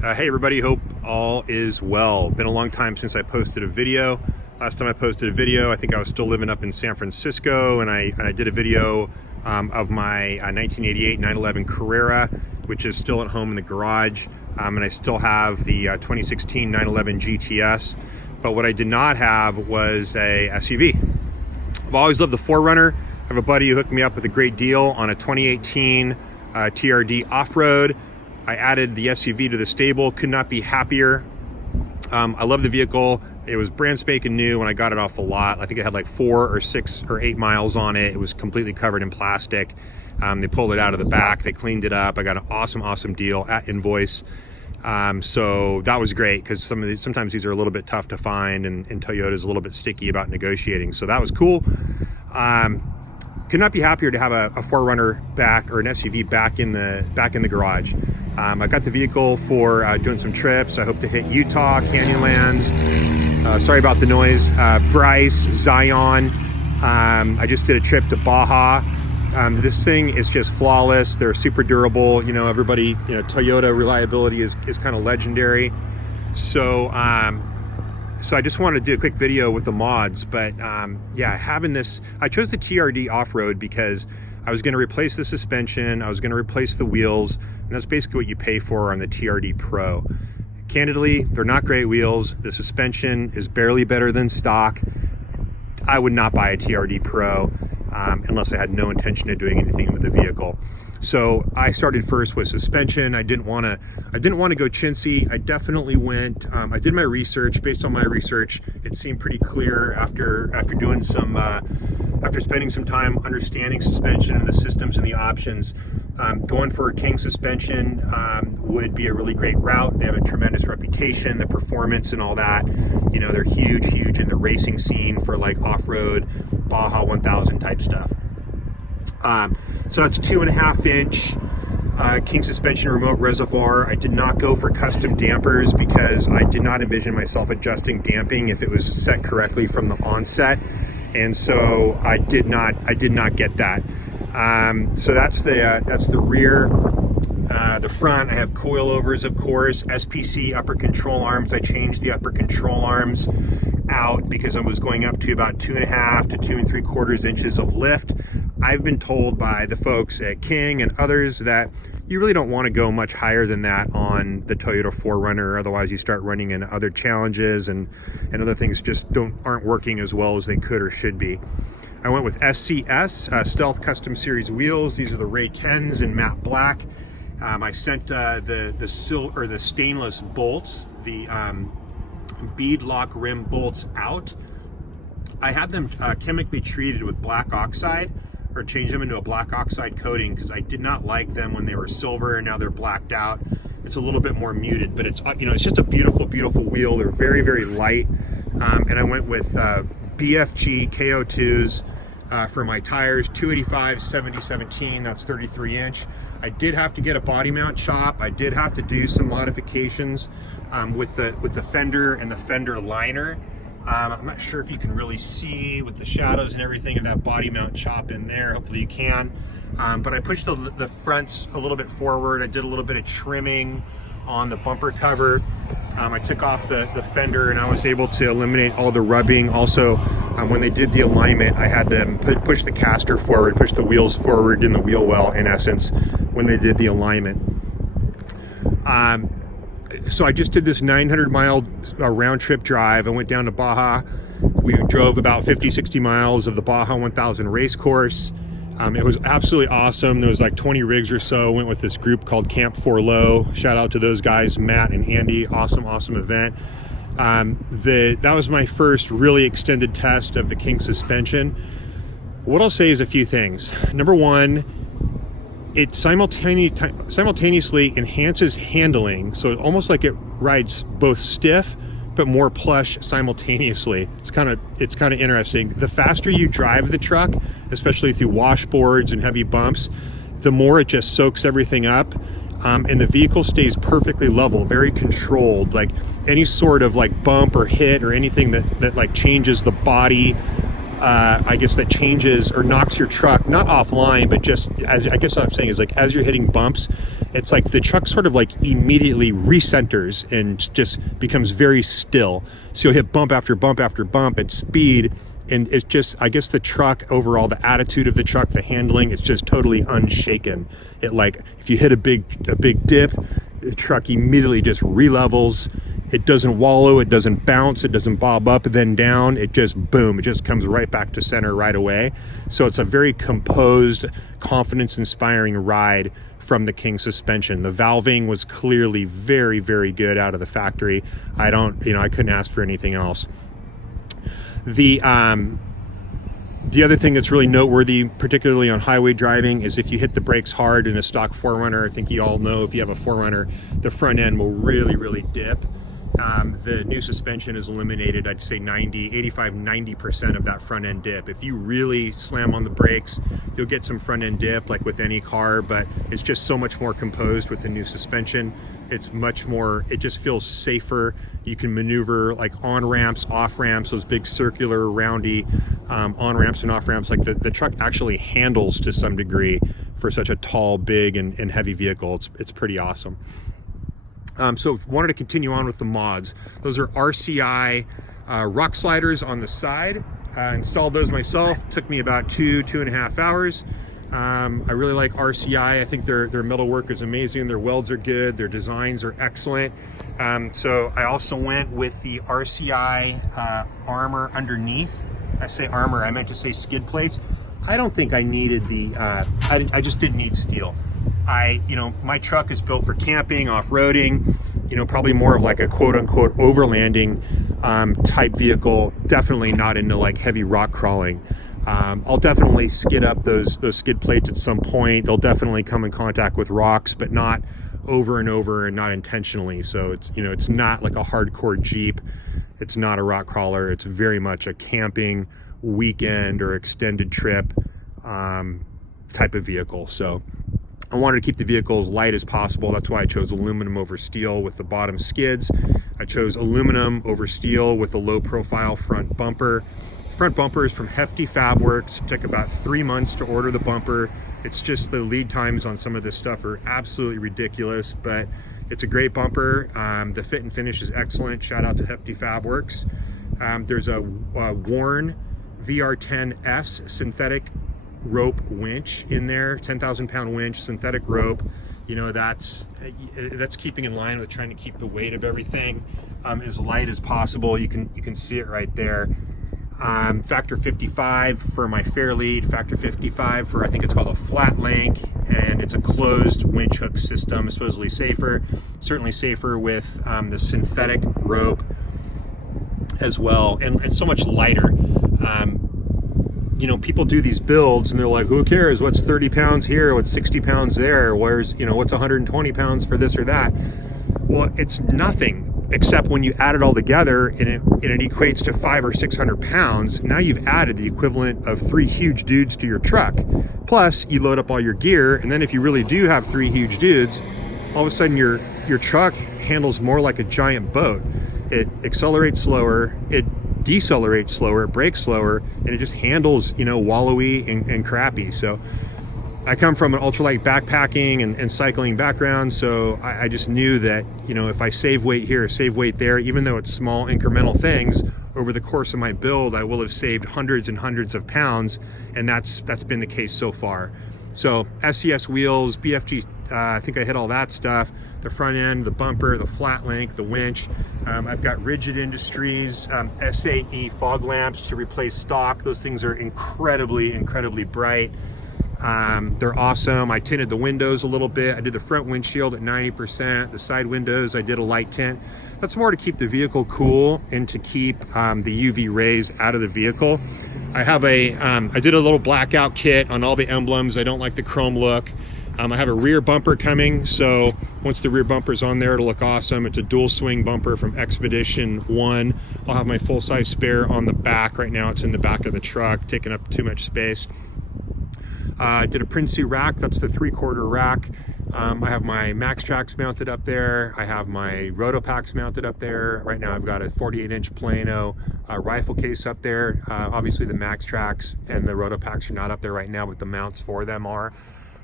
Hey everybody, hope all is well. Been a long time since I posted a video. Last time I posted a video, I think I was still living up in San Francisco, and I did a video of my 1988 911 Carrera, which is still at home in the garage, and I still have the 2016 911 GTS, but what I did not have was a SUV. I've always loved the 4Runner. I have a buddy who hooked me up with a great deal on a 2018 TRD off-road. I added the SUV to the stable, could not be happier. I love the vehicle. It was brand spanking new when I got it off the lot. I think it had like 4 or 6 or 8 miles on it. It was completely covered in plastic. They pulled it out of the back, they cleaned it up. I got an awesome deal at invoice. So that was great, because sometimes these are a little bit tough to find, and Toyota's a little bit sticky about negotiating. So that was cool. Could not be happier to have a 4Runner back, or an SUV back in the garage. I got the vehicle for doing some trips. I hope to hit Utah, Canyonlands. Sorry about the noise. Bryce, Zion. I just did a trip to Baja. This thing is just flawless. They're super durable. You know, everybody, you know, Toyota reliability is kind of legendary. So, so I just wanted to do a quick video with the mods, but yeah, having this, I chose the TRD off-road because I was going to replace the suspension, I was going to replace the wheels, and that's basically what you pay for on the TRD Pro. Candidly, they're not great wheels. The suspension is barely better than stock. I would not buy a TRD Pro unless I had no intention of doing anything with the vehicle. So I started first with suspension. I didn't want to go chintzy. I definitely went. I did my research. Based on my research, it seemed pretty clear after doing some after spending some time understanding suspension and the systems and the options. Going for a King suspension would be a really great route. They have a tremendous reputation, the performance and all that. You know, they're huge in the racing scene for like off-road, Baja 1000 type stuff. So that's 2.5 inch King suspension remote reservoir. I did not go for custom dampers because I did not envision myself adjusting damping if it was set correctly from the onset, and so I did not get that. So that's the rear. The front, I have coilovers, of course, SPC upper control arms. I changed the upper control arms out because I was going up to about 2.5 to 2 3/4 inches of lift. I've been told by the folks at King and others that you really don't want to go much higher than that on the Toyota 4Runner, otherwise you start running into other challenges and other things just aren't working as well as they could or should be. I went with SCS, Stealth Custom Series Wheels. These are the Ray 10s in matte black. I sent the stainless bolts, the bead lock rim bolts out. I had them chemically treated with black oxide, or change them into a black oxide coating, because I did not like them when they were silver, and now they're blacked out. It's a little bit more muted, but it's, you know, it's just a beautiful wheel. They're very light. And I went with BFG K02s for my tires, 285 70/17. That's 33 inch. I did have to get a body mount chop. I did have to do some modifications with the fender and the fender liner. I'm not sure if you can really see with the shadows and everything of that body mount chop in there. Hopefully you can. But I pushed the fronts a little bit forward. I did a little bit of trimming on the bumper cover. I took off the fender, and I was able to eliminate all the rubbing. Also, when they did the alignment, I had to push the caster forward, push the wheels forward in the wheel well, in essence, when they did the alignment. So I just did this 900-mile round trip drive. I went down to Baja. We drove about 50-60 miles of the Baja 1000 race course. It was absolutely awesome. There was like 20 rigs or so. Went with this group called Camp 4 Low. Shout out to those guys, Matt and Andy. Awesome event. That was my first really extended test of the King suspension. What I'll say is a few things. Number one, it simultaneously enhances handling, so it's almost like it rides both stiff but more plush simultaneously. It's kind of interesting. The faster you drive the truck, especially through washboards and heavy bumps, the more it just soaks everything up, and the vehicle stays perfectly level, very controlled. Like any sort of like bump or hit or anything that like changes the body, I guess that changes or knocks your truck not offline, but just, as I guess what I'm saying is, like, as you're hitting bumps, it's like the truck sort of like immediately recenters and just becomes very still. So you'll hit bump after bump after bump at speed, and it's just, I guess the truck overall, the attitude of the truck, the handling, it's just totally unshaken. It, like, if you hit a big dip, the truck immediately just relevels. It doesn't wallow, it doesn't bounce, it doesn't bob up and then down. It just, boom, it just comes right back to center right away. So it's a very composed, confidence-inspiring ride from the King suspension. The valving was clearly very, very good out of the factory. I couldn't ask for anything else. The other thing that's really noteworthy, particularly on highway driving, is if you hit the brakes hard in a stock 4Runner, I think you all know if you have a 4Runner, the front end will really, really dip. The new suspension has eliminated, I'd say 85-90% of that front end dip. If you really slam on the brakes, you'll get some front end dip like with any car, but it's just so much more composed with the new suspension. It's much more, it just feels safer. You can maneuver like on ramps, off ramps, those big circular roundy on ramps and off ramps. Like the truck actually handles to some degree for such a tall, big and heavy vehicle. It's pretty awesome. So wanted to continue on with the mods. Those are RCI rock sliders on the side. Installed those myself. Took me about 2.5 hours. I really like RCI. I think their metal work is amazing. Their welds are good. Their designs are excellent. So I also went with the RCI armor underneath. I say armor, I meant to say skid plates. I don't think I needed the, I just didn't need steel. My truck is built for camping, off-roading, probably more of like a quote-unquote overlanding type vehicle. Definitely not into like heavy rock crawling. I'll definitely skid up those skid plates at some point. They'll definitely come in contact with rocks, but not over and over and not intentionally. So it's not like a hardcore Jeep. It's not a rock crawler. It's very much a camping, weekend or extended trip type of vehicle. So I wanted to keep the vehicle as light as possible. That's why I chose aluminum over steel with the bottom skids. I chose aluminum over steel with a low profile front bumper. Front bumper is from Hefty Fabworks. It took about 3 months to order the bumper. It's just the lead times on some of this stuff are absolutely ridiculous, but it's a great bumper. The fit and finish is excellent. Shout out to Hefty Fabworks. There's a worn VR10S synthetic rope winch in there, 10,000 pound winch, synthetic rope. That's keeping in line with trying to keep the weight of everything as light as possible. You can see it right there. Factor 55 for my fair lead, factor 55 for, I think it's called a flatlink, and it's a closed winch hook system, supposedly safer, certainly safer with the synthetic rope as well, and so much lighter. People do these builds and they're like, who cares? What's 30 pounds here? What's 60 pounds there? Where's, what's 120 pounds for this or that? Well, it's nothing, except when you add it all together and it equates to 500 or 600 pounds. Now you've added the equivalent of 3 huge dudes to your truck. Plus you load up all your gear. And then if you really do have 3 huge dudes, all of a sudden your truck handles more like a giant boat. It accelerates slower, it decelerates slower, it brakes slower, and it just handles, wallowy and crappy. So I come from an ultralight backpacking and cycling background, so I just knew that, if I save weight here, save weight there, even though it's small incremental things, over the course of my build, I will have saved hundreds and hundreds of pounds, and that's been the case so far. So SCS wheels, BFG, I think I hit all that stuff. The front end, the bumper, the flatlink, the winch. I've got rigid Industries SAE Fog Lamps to replace stock. Those things are incredibly, incredibly bright. They're awesome. I tinted the windows a little bit. I did the front windshield at 90%. The side windows, I did a light tint. That's more to keep the vehicle cool and to keep the UV rays out of the vehicle. I have I did a little blackout kit on all the emblems. I don't like the chrome look. I have a rear bumper coming, so once the rear bumper's on there, it'll look awesome. It's a dual swing bumper from Expedition 1. I'll have my full-size spare on the back. Right now it's in the back of the truck, taking up too much space. I did a Prinsu Rack, that's the 3/4 rack. I have my Max Tracks mounted up there. I have my Roto Packs mounted up there. Right now I've got a 48-inch Plano rifle case up there. Obviously the Max Tracks and the Roto Packs are not up there right now, but the mounts for them are.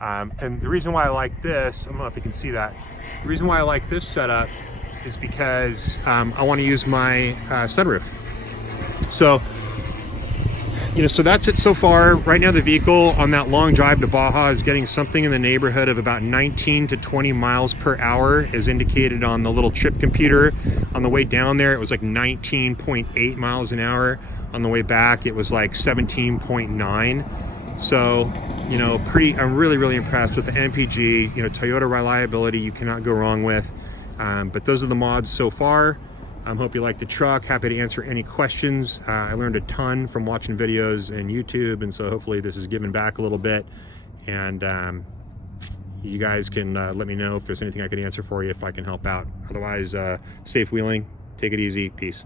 And the reason why I like this, I don't know if you can see that, the reason why I like this setup is because I want to use my sunroof. So, you know, so that's it so far. Right now the vehicle on that long drive to Baja is getting something in the neighborhood of about 19 to 20 miles per hour, as indicated on the little trip computer. On the way down there, it was like 19.8 miles an hour. On the way back, it was like 17.9. So, you know, I'm really, really impressed with the MPG. You know, Toyota reliability, you cannot go wrong with. But those are the mods so far. Hope you like the truck. Happy to answer any questions. I learned a ton from watching videos and YouTube, and so hopefully this is giving back a little bit. And you guys can let me know if there's anything I can answer for you, if I can help out. Otherwise, safe wheeling. Take it easy. Peace.